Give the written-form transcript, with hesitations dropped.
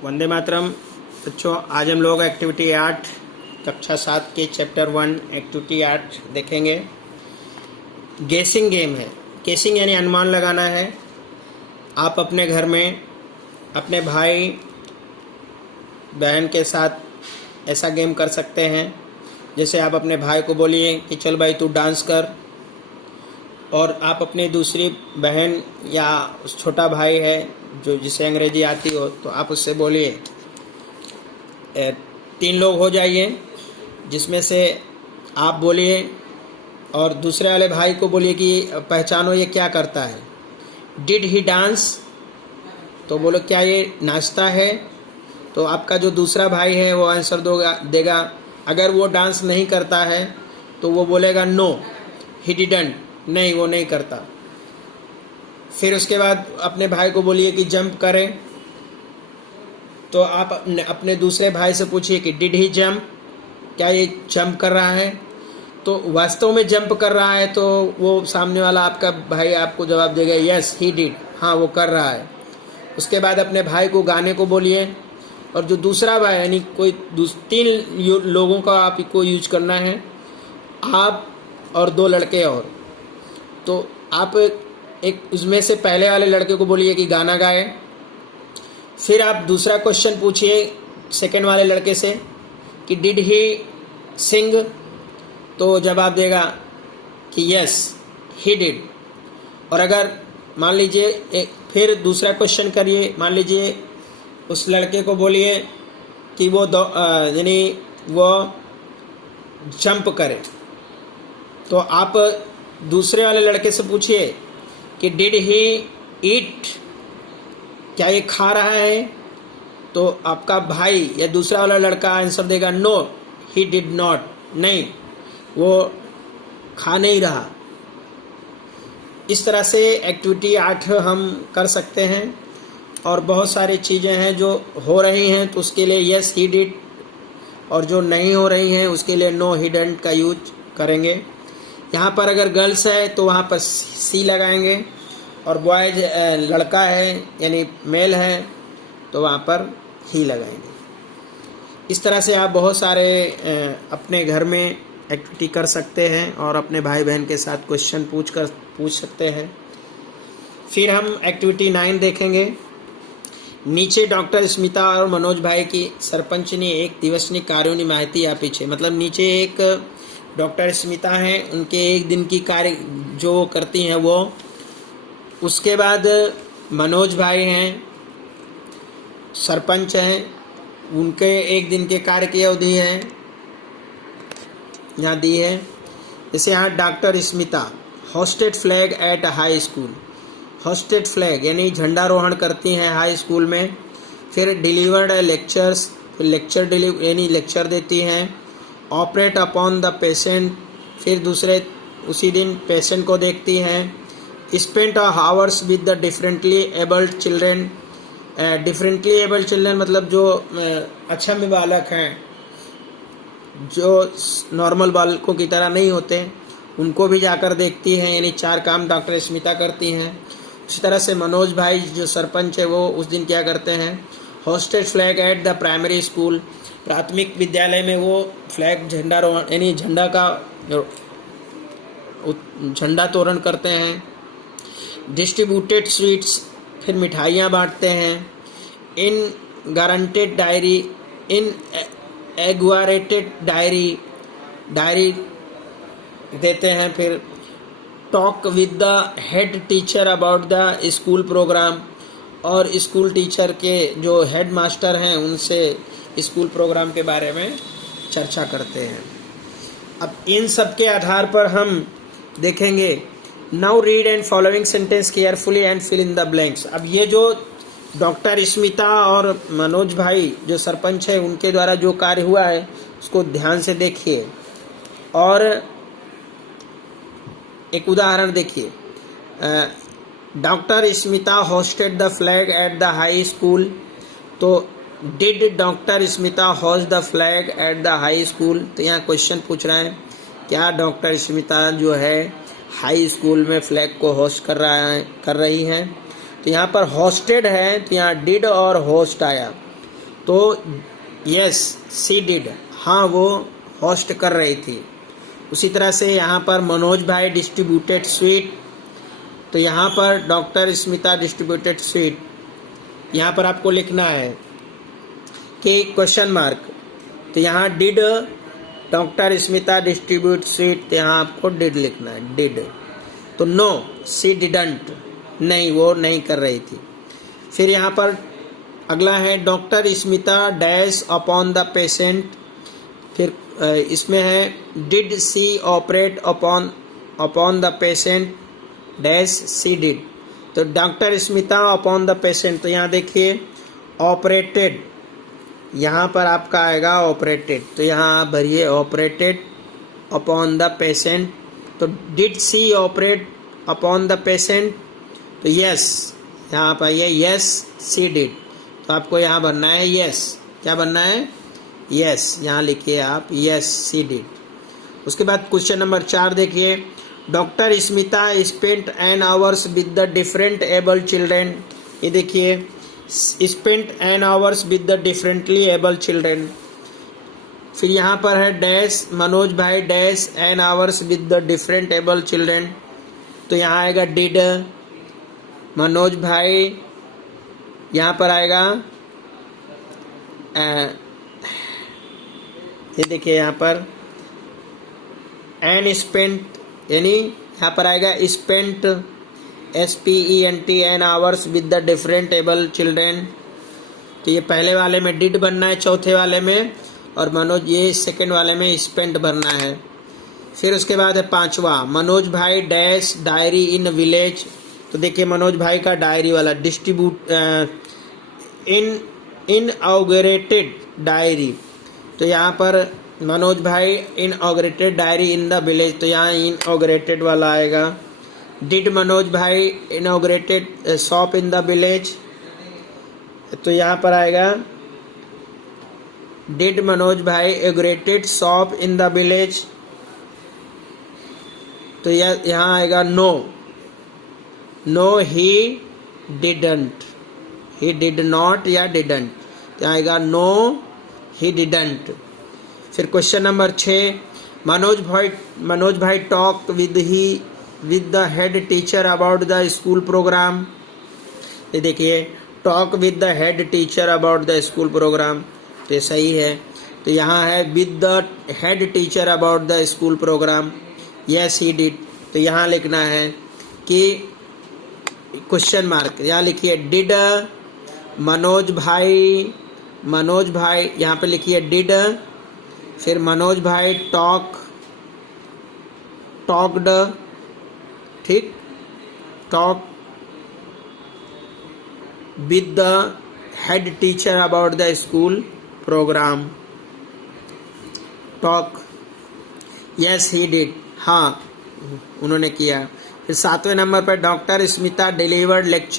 वंदे मातरम। बच्चों, आज हम लोग एक्टिविटी 8 कक्षा 7 के चैप्टर 1 एक्टिविटी 8 देखेंगे। गेसिंग गेम है। गेसिंग यानी अनुमान लगाना है। आप अपने घर में अपने भाई बहन के साथ ऐसा गेम कर सकते हैं, जैसे आप अपने भाई को बोलिए कि चल भाई तू डांस कर, और आप अपनी दूसरी बहन या छोटा भाई है जो जिसे अंग्रेजी आती हो तो आप उससे बोलिए। 3 लोग हो जाइए, जिसमें से आप बोलिए और दूसरे वाले भाई को बोलिए कि पहचानो ये क्या करता है। डिड ही डांस, तो बोलो क्या ये नाचता है। तो आपका जो दूसरा भाई है वो आंसर देगा। अगर वो डांस नहीं करता है तो वो बोलेगा नो ही डिडंट, नहीं वो नहीं करता। फिर उसके बाद अपने भाई को बोलिए कि जंप करे, तो आप अपने दूसरे भाई से पूछिए कि डिड ही जंप, क्या ये जंप कर रहा है। तो वास्तव में जंप कर रहा है तो वो सामने वाला आपका भाई आपको जवाब देगा यस ही डिड, हाँ वो कर रहा है। उसके बाद अपने भाई को गाने को बोलिए, और जो दूसरा भाई यानी कोई 3 लोगों का आपको यूज करना है, आप और 2 लड़के और। तो आप एक उसमें से पहले वाले लड़के को बोलिए कि गाना गाए। फिर आप दूसरा क्वेश्चन पूछिए सेकंड वाले लड़के से कि डिड ही सिंग, तो जवाब देगा कि यस ही डिड। और अगर मान लीजिए फिर दूसरा क्वेश्चन करिए, मान लीजिए उस लड़के को बोलिए कि वो यानी वो जंप करे, तो आप दूसरे वाले लड़के से पूछिए कि डिड ही ईट, क्या ये खा रहा है। तो आपका भाई या दूसरा वाला लड़का आंसर देगा नो ही डिड नॉट, नहीं वो खा नहीं रहा। इस तरह से एक्टिविटी 8 हम कर सकते हैं। और बहुत सारी चीज़ें हैं जो हो रही हैं तो उसके लिए यस ही डिड, और जो नहीं हो रही हैं उसके लिए नो ही डंट का यूज करेंगे। यहाँ पर अगर गर्ल्स है तो वहाँ पर सी लगाएंगे, और बॉयज लड़का है यानी मेल है तो वहाँ पर ही लगाएंगे। इस तरह से आप बहुत सारे अपने घर में एक्टिविटी कर सकते हैं और अपने भाई बहन के साथ क्वेश्चन पूछ सकते हैं। फिर हम एक्टिविटी 9 देखेंगे। नीचे डॉक्टर स्मिता और मनोज भाई की सरपंच ने 1 दिवसની કાર્યોની माहिती આપી છે। मतलब नीचे एक डॉक्टर स्मिता हैं, उनके 1 दिन की कार्य जो करती हैं वो। उसके बाद मनोज भाई हैं, सरपंच हैं, उनके 1 दिन के कार्य की अवधि है यहाँ दी है। जैसे यहाँ doctor Smita hosted flag at high school, hosted flag यानी झंडारोहण करती हैं हाई स्कूल में। फिर डिलीवर्ड लेक्चर्स, लेक्चर यानी लेक्चर देती हैं। ऑपरेट अपॉन द पेशेंट, फिर दूसरे उसी दिन पेशेंट को देखती हैं। Spent hours with the differently abled children, differently abled children मतलब जो अक्षम बालक हैं, जो नॉर्मल बालकों की तरह नहीं होते, उनको भी जाकर देखती हैं। यानी 4 काम डॉक्टर स्मिता करती हैं। उसी तरह से मनोज भाई जो सरपंच है वो उस दिन क्या करते हैं, hosted flag at the primary school, प्राथमिक विद्यालय में वो फ्लैग झंडारोहण यानी झंडा तोरण करते हैं। डिस्ट्रीब्यूटेड स्वीट्स, फिर मिठाइयाँ बांटते हैं। Inaugurated dairy, inaugurated dairy देते हैं। फिर talk with the head teacher about the school programme, और स्कूल टीचर के जो हेड मास्टर हैं उनसे स्कूल प्रोग्राम के बारे में चर्चा करते हैं। अब इन सब के आधार पर हम देखेंगे। Now read and following sentence carefully and fill in the blanks. अब ये जो डॉक्टर स्मिता और मनोज भाई जो सरपंच है उनके द्वारा जो कार्य हुआ है उसको ध्यान से देखिए और एक उदाहरण देखिए। Doctor Smita hosted the flag at the high school, तो did doctor Smita host the flag at the high school. तो यहाँ क्वेश्चन पूछ रहे हैं क्या डॉक्टर स्मिता जो है हाई स्कूल में फ्लैग को होस्ट कर रही हैं। तो यहाँ पर होस्टेड है तो यहाँ डिड और होस्ट आया। तो यस सी डिड, हाँ वो होस्ट कर रही थी। उसी तरह से यहाँ पर मनोज भाई डिस्ट्रीब्यूटेड स्वीट, तो यहाँ पर डॉक्टर स्मिता डिस्ट्रीब्यूटेड स्वीट। यहाँ पर आपको लिखना है कि क्वेश्चन मार्क, तो यहाँ did doctor Smita distribute sweet, तो यहाँ आपको डिड लिखना है, डिड। तो नो सी डिडंट, नहीं वो नहीं कर रही थी। फिर यहाँ पर अगला है doctor Smita dash upon the patient, फिर इसमें है did she operate upon the patient dash she did. तो doctor Smita upon the patient, तो यहाँ देखिए ऑपरेटेड, यहाँ पर आपका आएगा ऑपरेटेड, तो यहाँ आप भरिए ऑपरेटेड अपॉन द पेशेंट। तो did she operate upon the patient, तो यस, यहाँ पर आइए यस सी डिड, तो आपको यहाँ भरना है यस, क्या भरना है यस, यहाँ लिखिए आप यस सी डिड। उसके बाद क्वेश्चन नंबर 4 देखिए, doctor Smita spent an hours with the different able children. ये देखिए spent an hours with the differently able children. फिर यहाँ पर है dash Manoj bhai dash an hours with the different able children, तो यहाँ आएगा डिड मनोज भाई, यहाँ पर आएगा ये देखिए यहाँ पर एन स्पेंट, यानी यहाँ पर आएगा spent SPENT an hours with the different able children. तो ये पहले वाले में डिड बनना है, चौथे वाले में, और मनोज ये सेकंड वाले में स्पेंट भरना है। फिर उसके बाद है 5वां, Manoj bhai dash diary in village. तो देखिए मनोज भाई का डायरी वाला डिस्ट्रीब्यूट इनऑगरेटेड डायरी, तो यहाँ पर Manoj bhai inaugurated dairy in the village, तो यहाँ इनऑगरेटेड वाला आएगा। Did Manoj bhai inaugurated shop in the village, तो यहाँ पर आएगा did Manoj bhai inaugurated shop in the village, तो यहाँ आएगा no, no he didn't, he did not या डिडंट, तो आएगा नो ही डिडंट। फिर question number 6, Manoj bhai talk with the head teacher about the school programme. ये देखिए talk with the head teacher about the school programme, तो ये सही है। तो यहाँ है with the head teacher about the school programme, yes he did, तो यहाँ लिखना है कि क्वेश्चन मार्क, यहाँ लिखिए डिड मनोज भाई, यहाँ पे लिखिए डिड, फिर मनोज भाई टॉक्ड, ठीक, talk with the head teacher about the school programme, talk, yes he did, हाँ उन्होंने किया। फिर 7वें नंबर पर डॉक्टर स्मिता डिलीवर्ड लेक्चर